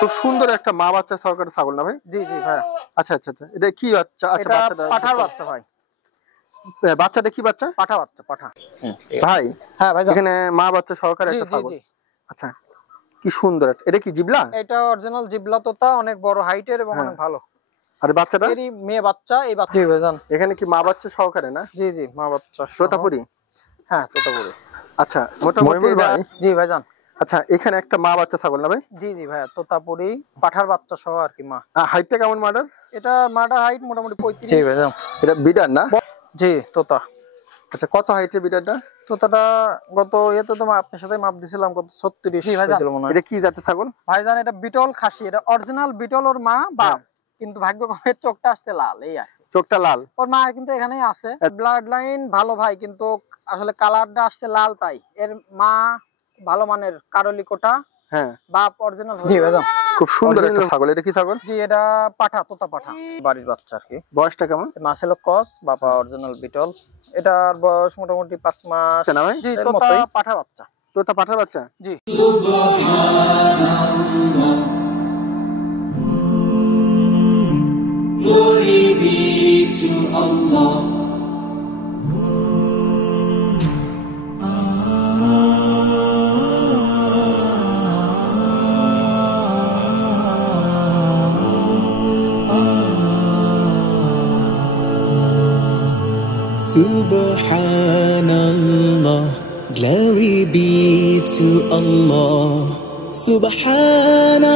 খুব সুন্দর একটা মা বাচ্চা সহকারে ছাগল না ভাই? জি জি ভাই। আচ্ছা আচ্ছা আচ্ছা, এটা কি বাচ্চা? আচ্ছা, এটা বাচ্চাটা পাঠার বাচ্চা ভাই। বাচ্চাটা কি বাচ্চা? পাঠা বাচ্চা, পাঠা। ভাই হ্যাঁ ভাই, এখানে মা বাচ্চা সহকারে জি একটা জি ছাগল। জি। আচ্ছা, কি সুন্দর। এটা কি জিবলা? এটা অরিজিনাল জিবলা তোতা, অনেক বড় হাইটের এবং অনেক ভালো। আর বাচ্চাটা? এরই মেয়ে বাচ্চা, এই বাচ্চা। জি ভাইজান। এখানে কি মা বাচ্চা সহকারে না? জি জি, মা বাচ্চা তোতাপুরি? হ্যাঁ, তোতাপুরি। আচ্ছা, মোটামুটি ভাই। জি ভাইজান। আচ্ছা, এখানে একটা মা বাচ্চা ছাগল না ভাই? জি জি ভাই, তোতাপুরি পাঠার বাচ্চা সহ আর কি মা। হাইটটা কেমন মাটার? এটা মাটার হাইট মোটামুটি 35। জি ভাইজান। এটা বিডার না? জি, তোতা। আচ্ছা, কত হাইটের বিডারটা? তোতাটা গত ইয়েতে তো আপনার সাথে মাপ দিছিলাম, কত 36 হয়েছিল মনে হয়। এটা কি জাতের ছাগল ভাইজান? এটা বিটল খাসি, এটা অরিজিনাল বিটল ওর মা বাপ, কিন্তু ভাগ্যক্রমে চোখটা আসতে লাল, এই আর কি। চোখটা লাল? ওর মা কিন্তু এখানেই আছে। ব্লাড লাইন ভালো ভাই, কিন্তু আসলে কালারটা আসছে লাল, তাই এর মা ভালো মানের কারলি কোটা, হ্যাঁ, বাপ অরিজিনাল। জি ভাইজান, খুব সুন্দর একটা ছাগল। এটা কি ছাগল? জি এটা পাঠা, তোতা পাঠা, বাড়ির বাচ্চা আর কি। বয়সটা কেমন? মা ছিল কস, বাবা অরিজিনাল বিটল। এটার বয়স মোটামুটি 5 মাস। না ভাই? জি, তোতা পাঠা বাচ্চা। তোতা পাঠার বাচ্চা? জি। Glory be to Allah. Subhanallah, glory be to Allah. Subhanallah.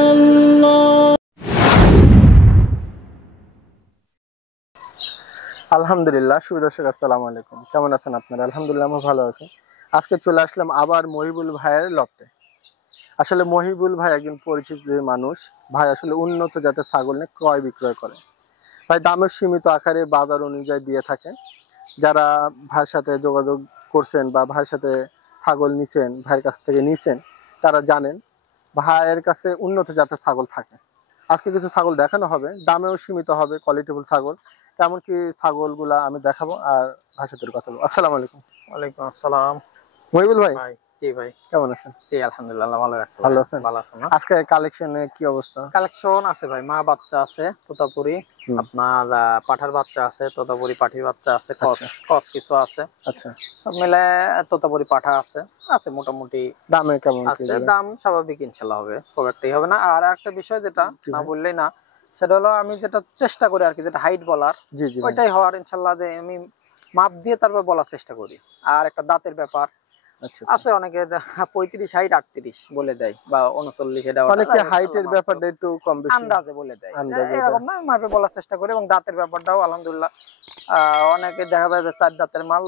আলহামদুলিল্লাহ। সুদর্শক আসসালামু আলাইকুম, কেমন আছেন আপনারা? আলহামদুলিল্লাহ আমি ভালো আছি। আজকে চলে আসলাম আবার মহিবুল ভাইয়ের লফটে। আসলে মহিবুল ভাই একজন পরিচিত মানুষ। ভাই আসলে উন্নত জাতের ছাগল নিয়ে ক্রয় বিক্রয় করে। ভাই দামের সীমিত আকারে বাজার অনুযায়ী দিয়ে থাকে। যারা ভাইয়ের সাথে যোগাযোগ করছেন বা ভাইয়ের সাথে ছাগল নিছেন, ভাইয়ের কাছ থেকে নিছেন, তারা জানেন ভাইয়ের কাছে উন্নত জাতের ছাগল থাকে। আজকে কিছু ছাগল দেখানো হবে, দামেও সীমিত হবে, কোয়ালিটিফুল ছাগল। এমনকি ছাগলগুলা আমি দেখাবো আর ভাইয়ের সাথে কথা বলবো। আসসালামু আলাইকুম। ওয়ালাইকুম আসসালাম। মহিবুল ভাই, জি ভাই, কেমন আছেন? জি আলহামদুলিল্লাহ, ভালো আছি। ভালো আছেন? ভালো আছেন না? আজকে কালেকশনে কি অবস্থা? কালেকশন আছে ভাই, মা বাচ্চা আছে তোতাপুরি, আপনার পাঠার বাচ্চা আছে, তোতাপুরি পাঠির বাচ্চা আছে, কস কিছু আছে। আচ্ছা, সব মিলে তোতাপুরি পাঠা আছে, আছে মোটামুটি। দামে কেমন আছে, দাম স্বাভাবিক ইনশাআল্লাহ হবে, খুব একটাই হবে না। আর একটা বিষয় যেটা না বললেই না, সেটা হলো আমি যেটা চেষ্টা করি আর কি, যেটা হাইট বলার, ওইটাই হওয়ার ইনশাআল্লাহ, যে আমি মাপ দিয়ে তারপর বলার চেষ্টা করি। আর একটা দাঁতের ব্যাপার আছে, অনেকে 35 হাইট 38 বলে দেয়, বা 39, এটা অনেকে হাইটের ব্যাপারটা একটু কম বেশি আন্দাজে বলে দেয়, এরকম না, মাপে বলার চেষ্টা করি। এবং দাঁতের ব্যাপারটাও আলহামদুলিল্লাহ অনেকে দেখা যায় যে 4 দাঁতের মাল,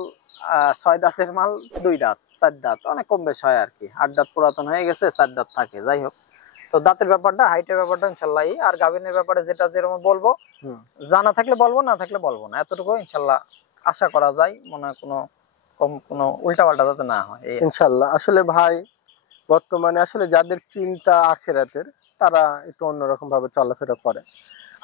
6 দাঁতের মাল, 2 দাঁত, 4 দাঁত, অনেক কম বেশ হয় আর কি। 8 দাঁত পুরাতন হয়ে গেছে, 4 দাঁত থাকে, যাই হোক। তো দাঁতের ব্যাপারটা, হাইটের ব্যাপারটা ইনশাআল্লাহ। আর গাভিনের ব্যাপারে যেটা যেরকম বলবো, জানা থাকলে বলবো, না থাকলে বলবো না, এতটুকু ইনশাআল্লাহ আশা করা যায়। মনে হয় কোনো উল্টা পাল্টা যাতে না হয় ইনশাআল্লাহ। আসলে ভাই বর্তমানে আসলে যাদের চিন্তা আখিরাতের, তারা একটু অন্যরকম ভাবে চলাফেরা করে।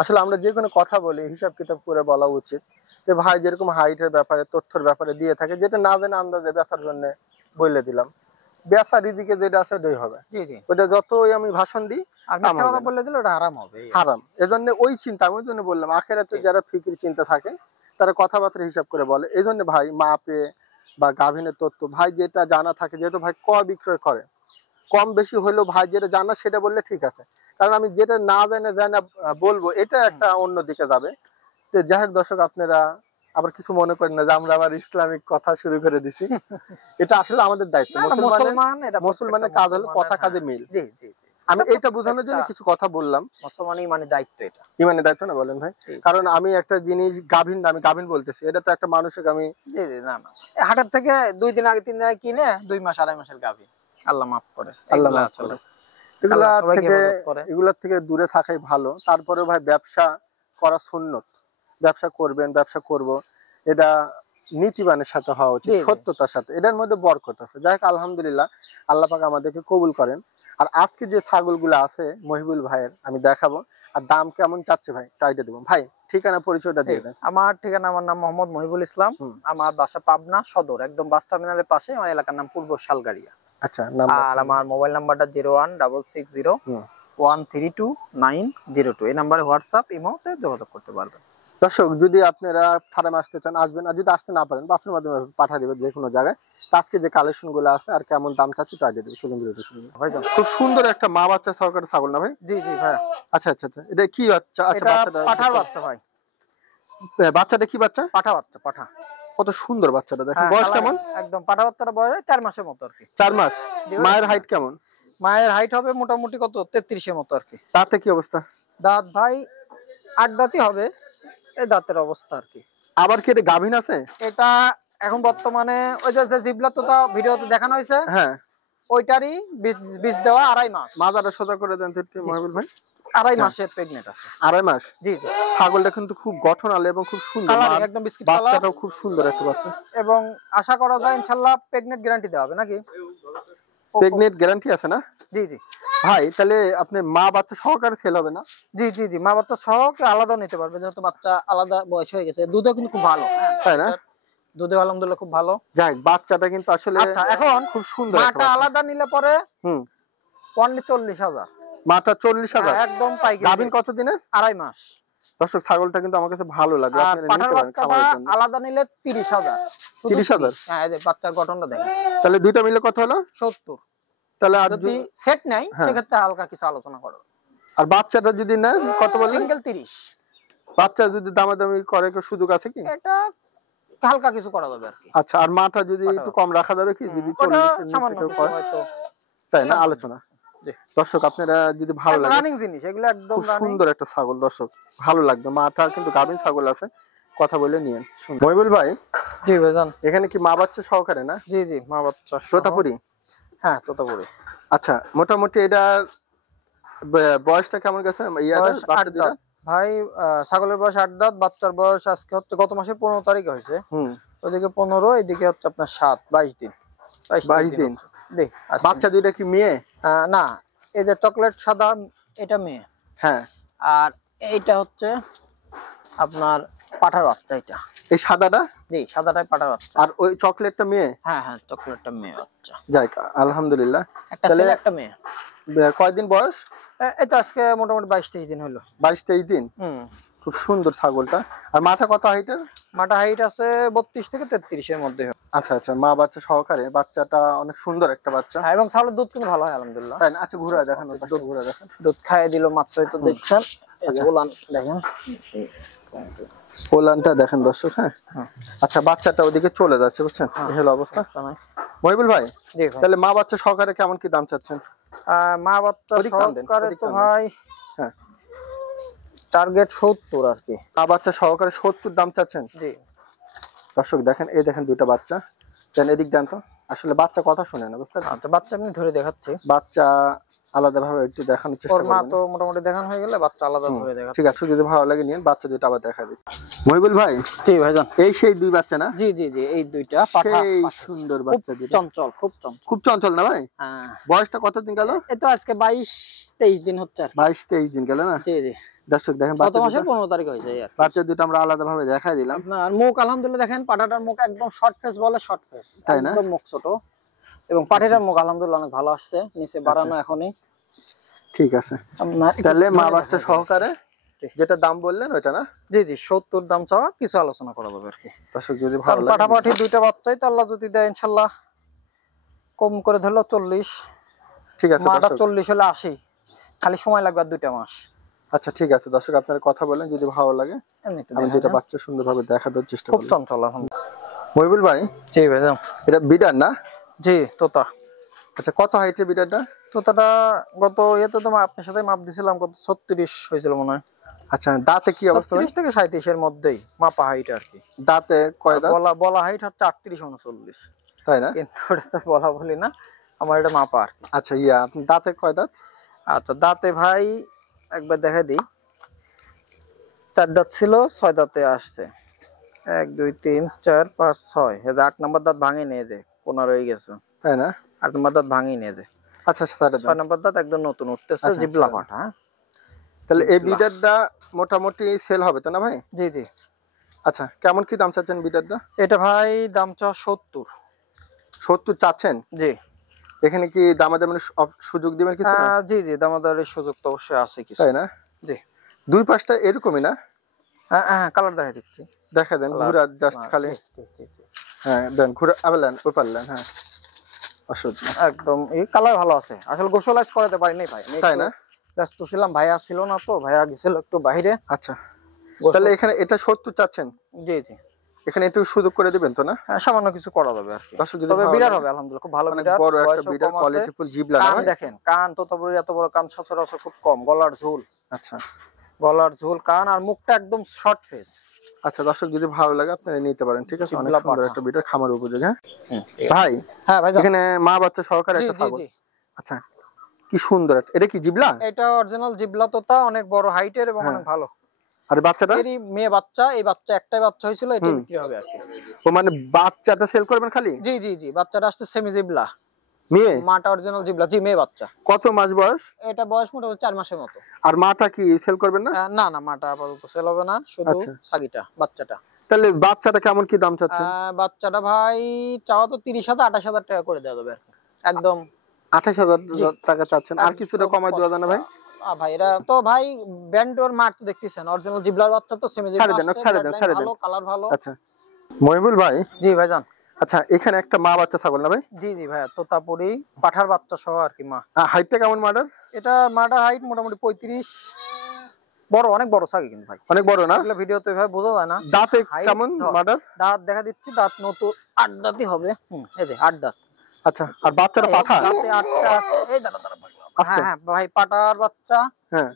আসলে আমরা যে কোনো কথা বলি হিসাব কিতাব করে বলা উচিত। যে ভাই যেরকম হাইটের ব্যাপারে, তথ্যের ব্যাপারে দিয়ে থাকে, যেটা না জানে আন্দাজে বেচার জন্য বলে দিলাম, বেচার দিকে যেটা আছে ওই হবে। ওটা যতই আমি ভাষণ দিই, বলে দিলে ওটা হারাম হবে, হারাম। এজন্য ওই চিন্তা, আমি ওই জন্য বললাম আখিরাতে যারা ফিকির চিন্তা থাকে, তারা কথাবার্তা হিসাব করে বলে। এই জন্য ভাই মাপে বা গাভিনের তথ্য ভাই যেটা জানা থাকে, যেহেতু ভাই ক্রয় বিক্রয় করে, কম বেশি হলেও ভাই যেটা জানা সেটা বললে ঠিক আছে। কারণ আমি যেটা না জানা বলবো, এটা একটা অন্য দিকে যাবে। যাই হোক দর্শক, আপনারা আবার কিছু মনে করেন না যে আমরা আবার ইসলামিক কথা শুরু করে দিছি। এটা আসলে আমাদের দায়িত্ব। মুসলমানের কাজ হলো কথা কাজে মিল। আমি এটা বোঝানোর জন্য কিছু কথা বললাম। মুসলমানের ইমানি দায়িত্ব, এটা ইমানের দায়িত্ব না, বলেন ভাই? কারণ আমি একটা জিনিস আমি গাভিন বলতেছি, এটা তো একটা মানুষকে আমি না হাটের থেকে 2 দিন আগে 3 দিন আগে কিনে 2 মাস 2.5 মাসের গাভি, আল্লাহ মাফ করে, আল্লাহ মাফ করে। এগুলা থেকে দূরে থাকাই ভালো। তারপরে ভাই ব্যবসা করা সুন্নত। ব্যবসা করবেন, ব্যবসা করব, এটা নীতিবানের সাথে হওয়া উচিত, সত্যতার সাথে। এটার মধ্যে বরকত আছে। যাই হোক আলহামদুলিল্লাহ, আল্লাহ পাক আমাদেরকে কবুল করেন। আর আজকে যে ছাগলগুলো আছে মহিবুল ভাইয়ের, আমি দেখাবো। আর দাম কেমন চাচ্ছে ভাই তাইটা দেবো। ভাই ঠিকানা পরিচয়টা দিয়ে দেন। আমার ঠিকানা, আমার নাম মোহাম্মদ মহিবুল ইসলাম। আমার বাসা পাবনা সদর, একদম বাস টার্মিনালের পাশে। আমার এলাকার নাম পূর্ব শালগাড়িয়া। আচ্ছা, আর আমার মোবাইল নাম্বারটা 01660 132902 এই নাম্বারে হোয়াটসঅ্যাপ ইমোতে যোগাযোগ করতে পারবেন। দর্শক যদি আপনারা ফার্মে আসতে চান আসবেন, আর যদি আসতে না পারেন বাসের মাধ্যমে পাঠিয়ে দেবেন যে কোনো জায়গায়। আজকে যে কালেকশন গুলো আছে আর কেমন দাম চাচ্ছি তা আগে দেবো। চলুন ভিডিওটা শুরু করি। ভাইজান খুব সুন্দর একটা মা বাচ্চা সহকারে ছাগল না ভাই? জি জি ভাই, আচ্ছা আচ্ছা আচ্ছা, এটা কি বাচ্চা? আচ্ছা এটা বাচ্চাটা পাঠার বাচ্চা ভাই, বাচ্চাটা কি বাচ্চা? পাঠা বাচ্চা, পাঠা। কত সুন্দর বাচ্চাটা, দেখেন হ্যাঁ, বয়স কালার কেমন? একদম পাঠা বাচ্চাটা বয়স 4 মাসের মতো আর কি। 4 মাস। জি, মায়ের হাইট কেমন? মায়ের হাইট হবে মোটামুটি কত 33 এর মতো আর কি। তাতে কি অবস্থা? দাঁত ভাই 8 দাঁতই হবে, এই দাঁতের অবস্থা আর কি। আবার কি এটা গাভীন আছে? এটা এখন বর্তমানে ওই যে জিবলা তোতা ভিডিওতে দেখানো হয়েছে, হ্যাঁ, ওইটারই বীজ দেওয়া 2.5 মাস। মাজাটা সোজা করে দেন তো একটু মহিবুল ভাই। 2.5 মাসের প্রেগনেন্ট আছে। 2.5 মাস। জি জি, ছাগলটা কিন্তু খুব গঠনালো এবং খুব সুন্দর, কালার আর একদম বিস্কিট কালার, বাচ্চাটাও খুব সুন্দর একটা বাচ্চা। এবং আশা করা যায় ইনশাআল্লাহ প্রেগনেন্ট গ্যারান্টি দেওয়া হবে নাকি? প্রেগনেন্ট গ্যারান্টি আছে না জি জি ভাই? তাহলে আপনি মা বাচ্চা সহকারে সেল হবে না? জি জি জি, মা বাচ্চা সহ কি আলাদা নিতে পারবে, যেহেতু বাচ্চা আলাদা বয়স হয়ে গেছে। দুধও কিন্তু খুব ভালো, তাই না? দুধে আলহামদুলিল্লাহ খুব ভালো। যাই, বাচ্চাটা কিন্তু আসলে আচ্ছা, এখন খুব সুন্দর একটা মাটা বাচ্চা। আলাদা নিলে পরে হুম, অনলি 40,000। মাটা 40,000। একদম পাইকারি। গাভীন কত দিনের? 2.5 মাস। দর্শক ছাগলটা কিন্তু আমার কাছে ভালো লাগে, আর আপনারা পাঠার নিতে পারেন বাচ্চাটা খামারের জন্য। আলাদা নিলে 30,000। 30,000? হ্যাঁ, এই যে বাচ্চার গঠনটা দেখেন। তাহলে দুইটা মিলে কত হলো? 70। তাহলে আর যদি সেট নাই হ্যাঁ। সেক্ষেত্রে হালকা কিছু আলোচনা করো। আর বাচ্চাটা যদি নেন কত বলেন? সিঙ্গেল 30। বাচ্চা যদি দামাদামি করে কেউ সুযোগ আছে কি? এটা হালকা কিছু করা যাবে আর কি। আচ্ছা, আর মাটা যদি একটু কম রাখা যাবে কি, যদি 40 এর নিচে সামান্য কেউ কিছু করে? হয়তো। তাই না, আলোচনা। জি। দর্শক আপনারা যদি ভালো লাগে, রানিং জিনিস এগুলো, একদম খুব রানিং। সুন্দর একটা ছাগল দর্শক, ভালো লাগবে। মাটা কিন্তু গাভীন ছাগল আছে, কথা বলে নিয়েন। মহিবুল ভাই, জি ভাইজান। এখানে কি মা বাচ্চা সহকারে না? জি জি, মা বাচ্চা সহ। তোতাপুরি? হ্যাঁ, তোতাপুরি। আচ্ছা, মোটামুটি এটা বয়সটা কেমন গেছে? বয়স 8 বাচ্চা দাঁত ভাই। ছাগলের বয়স 8 দাঁত, বাচ্চার বয়স আজকে হচ্ছে গত মাসের 15 তারিখে হয়েছে। হুম, ওইদিকে 15, এদিকে হচ্ছে আপনার 7, 22 দিন। 22 দিন। জি, আজকে। বাচ্চা দুইটা কি মেয়ে? না, এই যে চকলেট সাদা এটা মেয়ে, হ্যাঁ। আর এইটা হচ্ছে আপনার পাঠার বাচ্চা। এটা এই সাদাটা? জি, সাদাটাই পাঠার বাচ্চা। আর ওই চকলেটটা মেয়ে? হ্যাঁ হ্যাঁ, চকলেটটা মেয়ে বাচ্চা। যাই, আলহামদুলিল্লাহ। একটা তাহলে ছেলে একটা মেয়ে। কয়দিন বয়স? এটা আজকে মোটামুটি 22-23 দিন হলো। 22-23 দিন। হুম। খুব সুন্দর ছাগলটা। আর মাথা কত হাইটের? মাটা হাইট আছে 32 থেকে 33 এর মধ্যে। আচ্ছা আচ্ছা, মা বাচ্চা সহকারে। বাচ্চাটা অনেক সুন্দর একটা বাচ্চা। হ্যাঁ, এবং ছাগলের দুধ কিন্তু ভালো হয় আলহামদুলিল্লাহ। তাই না? আচ্ছা, ঘুরে দেখান, দুধ ঘুরে দেখান। দুধ খাইয়ে দিল মাত্রই তো দেখছেন। এই যে উলান দেখেন। পোলানটা দেখেন দর্শক। হ্যাঁ, হ্যাঁ। আচ্ছা, বাচ্চাটা ওদিকে চলে যাচ্ছে, বুঝছেন? এই হলো অবস্থা। মহিবুল ভাই, জি ভাই। তাহলে মা বাচ্চা সহকারে কেমন কি দাম চাচ্ছেন? মা বাচ্চা ওদিক টান দেন, সহকারে ওদিক তো টান দেন। ভাই হ্যাঁ, টার্গেট 70 আর কি। মা বাচ্চা সহকারে 70 দাম চাচ্ছেন? জি। দর্শক দেখেন, এই দেখেন দুইটা বাচ্চা। দেন এদিক দেন তো। আসলে বাচ্চা কথা শুনে না, বুঝতে পারছেন? আচ্ছা, বাচ্চা আমি ধরে দেখাচ্ছি। বাচ্চা আলাদা ভাবে একটু দেখানোর ওর চেষ্টা মা করবেন। তো মোটামুটি দেখানো হয়ে গেলে বাচ্চা আলাদা ধরে দেখাচ্ছি। ঠিক আছে, যদি ভালো লাগে নিন। বাচ্চা দুটো আবার দেখা দিই। মহিবুল ভাই, জি ভাইজান। এই সেই দুই বাচ্চা না? জি জি জি, এই দুইটা পাঠা। সেই পাঠা। সুন্দর খুব বাচ্চা দুটো। চঞ্চল, খুব চঞ্চল। খুব চঞ্চল না ভাই? হ্যাঁ। বয়সটা কতদিন গেল? এই তো আজকে 22-23 দিন হচ্ছে আর কি। 22-23 দিন গেল না? জি জি, দর্শক দেখেন, গত বাচ্চা মাসের দুটো, 15 তারিখ হয়েছে আর কি। বাচ্চা দুটো আমরা আলাদা ভাবে দেখাই দিলাম। আপনার মুখ আলহামদুলিল্লাহ দেখেন, পাঠাটার মুখ একদম শর্ট ফেস বলে, শর্ট ফেস, তাই না? একদম মুখ ছোট। এবং পাঠাটার মুখ আলহামদুলিল্লাহ অনেক ভালো আসছে, নিচে বাড়ানো এখনই। ঠিক আছে, আপনার একটু তাহলে মা ধরে বাচ্চা দেখাই। সহকারে জি। যেটা দাম বললেন ওইটা না? জি জি, 70 দাম চাওয়া, কিছু আলোচনা করা যাবে আর কি। দর্শক যদি ভালো কারণ লাগে, পাঠাপাঠি দুইটা বাচ্চাই তো আল্লাহ যদি দেয় ইনশাল্লাহ কম করে ধরলো 40, ঠিক আছে মাটা দর্শক। 40 হলে 80, খালি সময় লাগবে আর 2 মাস। আচ্ছা, ঠিক আছে দর্শক, আপনারা কথা বলেন, যদি ভালো লাগে এমনিতে আমি দেখা দুটো যায়। বাচ্চা সুন্দরভাবে দেখানোর চেষ্টা খুব করব। চঞ্চল আলহামদুলিল্লাহ। মহিবুল ভাই, জি ভাইজান। এটা বিডার না? জি, তোতা। আচ্ছা, কত হাইটের বিডারটা? তোতাটা গত ইয়েতে তো আপনার সাথে মাপ দিছিলাম, কত 36 হয়েছিল মনে হয়। আচ্ছা, দাঁতে কি অবস্থা ভাই? 36 থেকে 37 এর মধ্যেই মাপা হাইট আর কি। দাঁতে কয় দাঁত? বলা হাইট হচ্ছে 38-39, তাই না? কিন্তু ওটা তো বলা বলি না, আমার এটা মাপা আর কি। আচ্ছা, আপনি দাঁতে কয় দাঁত? আচ্ছা, দাঁতে ভাই একবার দেখা দিই। 4 দাঁত ছিল, 6 দাঁতে আসছে। 1 2 3 4 5 6, এই 8 নাম্বার দাঁত ভাঙি নিয়ে দে, 15 হয়ে গেছে। তাই না? 8 নাম্বার দাঁত ভাঙি নিয়ে দে। আচ্ছা, 6 নাম্বার দাঁত একদম নতুন উঠতেছে, আচ্ছা, জিবলা আচ্ছা। পাঠা। হ্যাঁ, তাহলে এই বিডারটা মোটামুটি সেল হবে তো না ভাই? জি জি। আচ্ছা, কেমন কি দাম চাচ্ছেন বিডারটা? এটা ভাই দাম চা 70। 70 চাচ্ছেন? জি। এখানে কি দামাদামের সুযোগ দিবেন কিছু না? জি জি, দামাদারের সুযোগ তো অবশ্যই আছে কিছু। তাই না? জি। দুই পাশটা এরকমই না? হ্যাঁ, কালার দেখা দিচ্ছি। দেখা দেন ঘুরা জাস্ট খালি। হ্যাঁ দেন ঘুরা আবলেন ওই পারলেন। হ্যাঁ অসুবিধা একদম এই কালার ভালো আছে। আসলে গোসলাইজ করাতে পারিনি ভাই, তাই না? ব্যস্ত ছিলাম, ভাইয়া ছিল না তো, ভাইয়া গেছিল একটু বাইরে। আচ্ছা তাহলে এখানে এটা 70 চাচ্ছেন? জি জি, এখানে একটু সুযোগ করে দিবেন তো না? হ্যাঁ সামান্য কিছু করা যাবে আর কি। দর্শক যদি তবে ভালো বিড়ার লাগে, হবে আলহামদুলিল্লাহ, খুব ভালো অনেক বিড়ার, বড় একটা বয়সও বিড়ার, কম আছে। কোয়ালিটিফুল জিবলা না কান ভাই? দেখেন, কান তোতাপুরির এত বড় কান সচরাচর খুব কম, গলার ঝুল, আচ্ছা গলার ঝুল, কান আর মুখটা একদম শর্ট ফেস। আচ্ছা দর্শক যদি ভালো লাগে আপনারা নিতে পারেন, ঠিক আছে? অনেক জিবলা সুন্দর পাঠা। একটা বিড়ার, খামার উপযোগী। হ্যাঁ ঠিক আছে। ভাই হ্যাঁ ভাই, এখানে মা বাচ্চা সহকারে জি একটা জি ছাগল। জি, আচ্ছা কি সুন্দর এটা কি জিবলা? এটা অরিজিনাল জিবলা তোতা, অনেক বড় হাইটের এবং হ্যাঁ। অনেক ভালো। আর বাচ্চাটা? এরই মেয়ে বাচ্চা, এই বাচ্চা একটাই বাচ্চা হয়েছিল, এটা বিক্রি হবে আর কি। ও মানে বাচ্চাটা সেল করবেন খালি? জি জি জি, বাচ্চাটা আসছে সেমি জিবলা, মেয়ে? মাটা অরিজিনাল জিবলা, জি মেয়ে বাচ্চা। কত মাস বয়স? এটা বয়স মোটামুটি 4 মাসের মতো। আর মাটা কি সেল করবেন না? না না, মাটা আপাতত সেল হবে না, শুধু আচ্ছা। ছাগিটা, বাচ্চাটা। তাহলে বাচ্চাটা কেমন কি দাম চাচ্ছেন? বাচ্চাটা ভাই চাওয়া তো 30,000 28,000 টাকা করে দেওয়া যাবে আর কি। একদম 28,000 টাকা চাচ্ছেন, আর কিছুটা কমায় দেওয়া যায় না ভাই? ভাই এরা তো ভাই ব্যান্ড ওর মার তো দেখতেছেন, অরিজিনাল জিবলার বাচ্চা তো, সেমি ছাড়ে জিবলা দেন, ছাড়ে দেন, ছাড়ে দেন। ভালো, কালার ভালো। আচ্ছা মহিবুল ভাই, জি ভাইজান। আচ্ছা এখানে একটা মা বাচ্চা ছাগল না ভাই? জি জি ভাই, তোতাপুরি পাঠার বাচ্চা সহ আর কি মা। হাইটটা কেমন মাটার? এটা মাটার হাইট মোটামুটি 35, বড়, অনেক বড় ছাগি কিন্তু ভাই, অনেক বড় না? এগুলো ভিডিওতে ভাই বোঝা যায় না। দাঁতে height কেমন ধর। মাটার? দাঁত দেখা দিচ্ছি, দাঁত নতুন 8 দাঁতই হবে। এই যে 8 দাঁত। আচ্ছা আর বাচ্চাটা পাঠা? দাঁতে 8টা আছে। এই দাঁড়া দাঁড়া ভাই। আস্তে। হ্যাঁ ভাই, পাঠার বাচ্চা, হ্যাঁ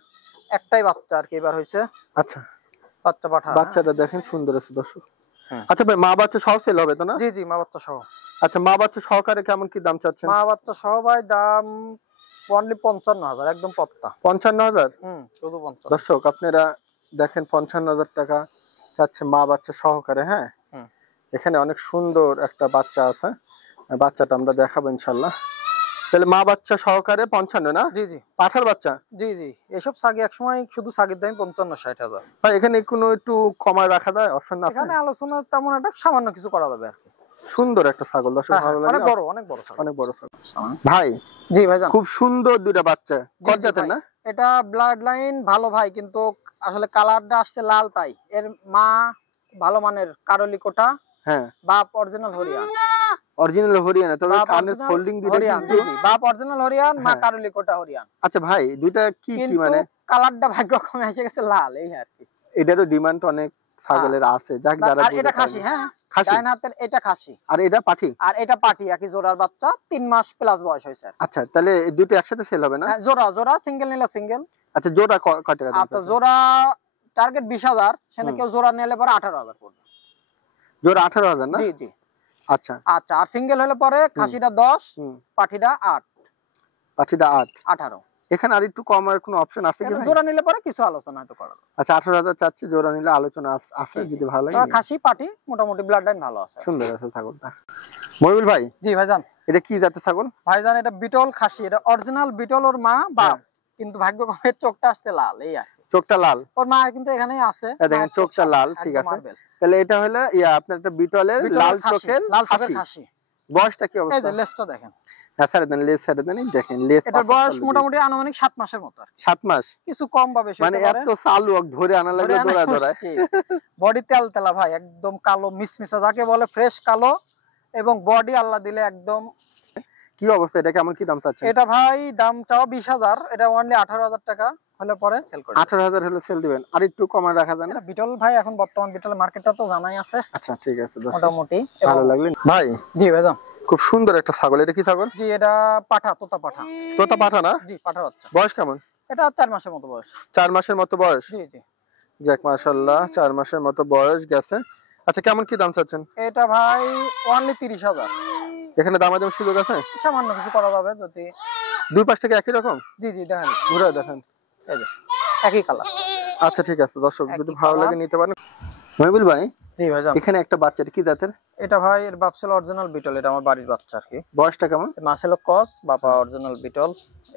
একটাই বাচ্চা আর কি এবার হয়েছে, আচ্ছা বাচ্চা পাঠা। বাচ্চাটা দেখেন সুন্দর আছে দর্শক। হ্যাঁ। আচ্ছা ভাই মা বাচ্চা সহ সেল হবে তো না? জি জি, মা বাচ্চা সহ। আচ্ছা মা বাচ্চা সহকারে কেমন কি দাম চাচ্ছেন? মা বাচ্চা সহ ভাই দাম অনলি 55,000, একদম পত্তা। 55,000? শুধু 50। দর্শক আপনারা দেখেন 55,000 টাকা চাচ্ছে মা বাচ্চা সহকারে। হ্যাঁ হুম। এখানে অনেক সুন্দর একটা বাচ্চা আছে, বাচ্চাটা আমরা দেখাবো ইনশাল্লাহ। তাহলে মা বাচ্চা সহকারে 55 না? জি জি পাঠার বাচ্চা? জি জি, এসব ছাগি একসময় শুধু ছাগির দাম 55-60,000। ভাই এখানে কোনো একটু কমায় রাখা যায়, অপশন আছে? এখানে আলোচনা তেমন একটা সামান্য কিছু করা যাবে আর কি। সুন্দর একটা ছাগল দর্শক, হ্যাঁ, ভালো অনেক লাগে, বড়, অনেক বড় ছাগল। অনেক বড় ছাগল। ভাই জি ভাইজান। খুব সুন্দর দুইটা বাচ্চা, জি, কত জি জাতের ভাই। না? এটা ব্লাড লাইন ভালো ভাই, কিন্তু আসলে কালারটা আসছে লাল, তাই এর মা ভালো মানের কারলি কোটা, হ্যাঁ বাপ অরিজিনাল হরিয়ান। অরিজিনাল হরিয়ানা, তবে বাপ কানের original ফোল্ডিং দুইটা হরিয়ান, কিন্তু। জি জি, বাপ অরিজিনাল হরিয়ান, মা হ্যাঁ। কারলি কোটা হরিয়ান। আচ্ছা ভাই দুইটা কি কি কিন্তু মানে? কালারটা ভাগ্যক্রমে এসে গেছে লাল, এই আর কি। এটারও ডিমান্ড অনেক ছাগলের আছে, যাক যারা আর বুঝে এটা তারা খাসি, বুঝে। হ্যাঁ খাসি? ডাইন হাতের এটা খাসি, আর এটা পাঠি? আর এটা পাটি, একই জোড়ার বাচ্চা, 3 মাস প্লাস বয়স হয়েছে। আচ্ছা তাহলে এই দুটো একসাথে সেল হবে না? হ্যাঁ, জোড়া জোড়া, সিঙ্গেল নিলে সিঙ্গেল। আচ্ছা জোড়া কয় টাকা দাম আচ্ছা চাচ্ছেন? জোড়া টার্গেট 20,000, সেটা হুম। কেউ জোড়া নিলে পরে 18,000 পড়বে। জোড়া 18,000 না? জি জি। আচ্ছা আচ্ছা, আর সিঙ্গেল হলে পরে খাসিটা 10, হুম, পাঠিটা 8, পাঠিটা 8। 18। এখানে আর একটু কমার কোনো অপশন আছে কি ভাই? জোড়া নিলে পরে কিছু আলোচনা হয়তো করা যাবে। আচ্ছা 18,000 চাচ্ছি, জোড়া নিলে আলোচনা আছে, জি, যদি ভালো লাগে তবে নিন। খাসি পাটি মোটামুটি ব্লাড লাইন ভালো আছে। সুন্দর আছে ছাগলটা। মহিবুল ভাই জি ভাইজান। এটা কি জাতের ছাগল? ভাইজান এটা বিটল খাসি, এটা অরিজিনাল বিটল, ওর মা বাপ, হ্যাঁ। কিন্তু ভাগ্যক্রমে চোখটা আসতে লাল, এই আর কি। চোখটা লাল? ওর মা কিন্তু এখানেই আছে, দেখেন মায়ের চোখটা চোখ লাল, সাদা, ঠিক একদম আছে। মার্বেল। তাহলে এটা হলো আপনার একটা বিটলের বিটলের লাল খাসি, চোখের লাল চোখের খাসি। খাসি। বয়সটা কি এই অবস্থা? যে লেজটা দেখেন, হ্যাঁ ছেড়ে দেন, লেজ ছেড়ে দেন, এই দেখেন লেজ। এটার বয়স মোটামুটি আনুমানিক 7 মাসের মতো আর কি। 7 মাস? কিছু কম বা বেশি মানে হতে পারে। এত চালু ধরে আনা লাগে দৌড়া দৌড়ায়। বডি তেল তেলা ভাই, একদম কালো মিসমিসা, যাকে বলে ফ্রেশ কালো, এবং বডি আল্লাহ দিলে একদম। কি অবস্থা, এটা কেমন কি দাম চাচ্ছেন? এটা ভাই দাম চাওয়া 20,000, এটা অনলি 18,000 টাকা হলে পরে সেল করে দেব। 18,000 হলে সেল দিবেন, আর একটু কমায় রাখা যায় না? এটা বিটল ভাই, এখন বর্তমান বিটলের মার্কেটটা তো জানাই আছে আচ্ছা ঠিক আছে দর্শক, মোটামুটি। ভালো লাগলো ভাই। জি ভাইজান। খুব সুন্দর একটা ছাগল, এটা কি ছাগল? জি এটা পাঠা, তোতা পাঠা। তোতা পাঠা না? জি পাঠার বাচ্চা। বয়স কেমন? এটা 4 মাসের মতো বয়স। 4 মাসের মতো বয়স? জি জি। যাক মাশাআল্লাহ, 4 মাসের মতো বয়স গেছে। আচ্ছা কেমন কি দাম চাচ্ছেন? এটা ভাই অনলি 30,000। এখানে দামাদাম সুযোগ আছে? সামান্য কিছু করা যাবে যদি। দুই পাশ থেকে একই রকম? জি জি দেখেন, ঘুরে দেখেন। এই যে একই কালার। আচ্ছা ঠিক আছে দর্শক, যদি একই ভালো colour। লাগে নিতে পারেন। মহিবুল ভাই জি ভাইজান। এখানে একটা বাচ্চা, এটা কি জাতের? এটা ভাই এর বাপ ছিল অরিজিনাল বিটল, এটা আমার বাড়ির বাচ্চা আর কি। বয়সটা কেমন? মা ছিল ক্রস, বাবা অরিজিনাল বিটল।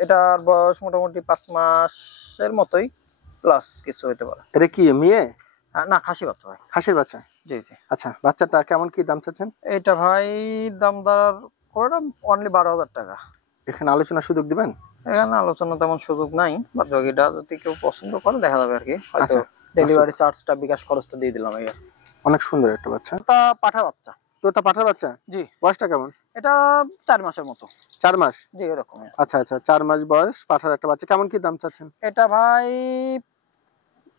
এটার বয়স মোটামুটি 5 মাসের মতোই, প্লাস কিছু হতে পারে। এটা কি মেয়ে? না খাসি বাচ্চা ভাই। খাসির বাচ্চা? জি জি। আচ্ছা বাচ্চাটা কেমন কি দাম চাচ্ছেন? এটা ভাই দামদার করে অনলি 12,000 টাকা। এখানে আলোচনার সুযোগ দিবেন? এখানে আলোচনা তেমন সুযোগ নাই, বাদ বাকিটা যদি কেউ পছন্দ করে দেখা যাবে আর কি। হয়তো আচ্ছা, ডেলিভারি চার্জটা, বিকাশ খরচটা দিয়ে দিলাম। এই অনেক সুন্দর একটা বাচ্চা, তা পাঠা বাচ্চা। তোতা পাঠার বাচ্চা। জি। বয়সটা কেমন? এটা 4 মাসের মতো। 4 মাস? জি এরকম। আচ্ছা আচ্ছা, 4 মাস বয়স পাঠার একটা বাচ্চা। কেমন কি দাম চাচ্ছেন? এটা ভাই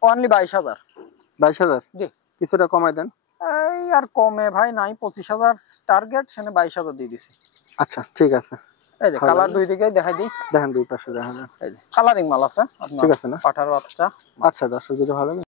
অনলি 22,000। 22,000? জি। কিছুটা কমাই দেন। এই আর কমে ভাই নাই, 25,000 টার্গেট, সেখানে 22,000 দিয়ে দিছি। আচ্ছা ঠিক আছে। এই যে কালার দুই দিকে দেখাই দিই। দেখেন দুই পাশে দেখেন। এই যে কালারিং মাল আছে আপনার, ঠিক আছে না? পাঠার বাচ্চা। আচ্ছা দর্শক যদি ভালো লাগে